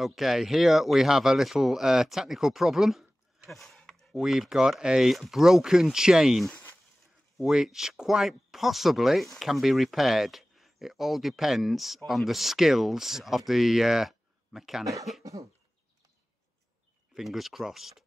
Okay, here we have a little technical problem. We've got a broken chain, which quite possibly can be repaired. It all depends on the skills of the mechanic. Fingers crossed.